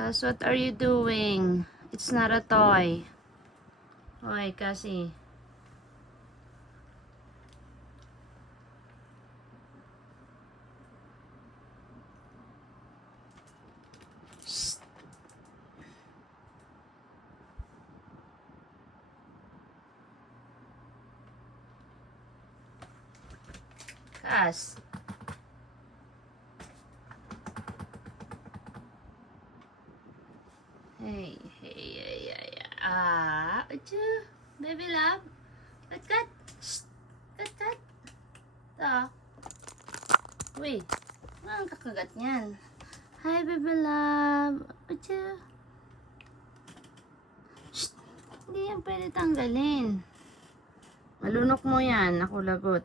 What are you doing? It's not a toy. Hoy, kasi. Shh. Kas. Hey, hey. Achu. Baby love. Kat. Shh. Kat. Ito. Uy. Ang kakagat niyan. Hi, baby love. Achu. Shh. Hindi yan pwede tanggalin. Malunok mo yan. Ako lagot.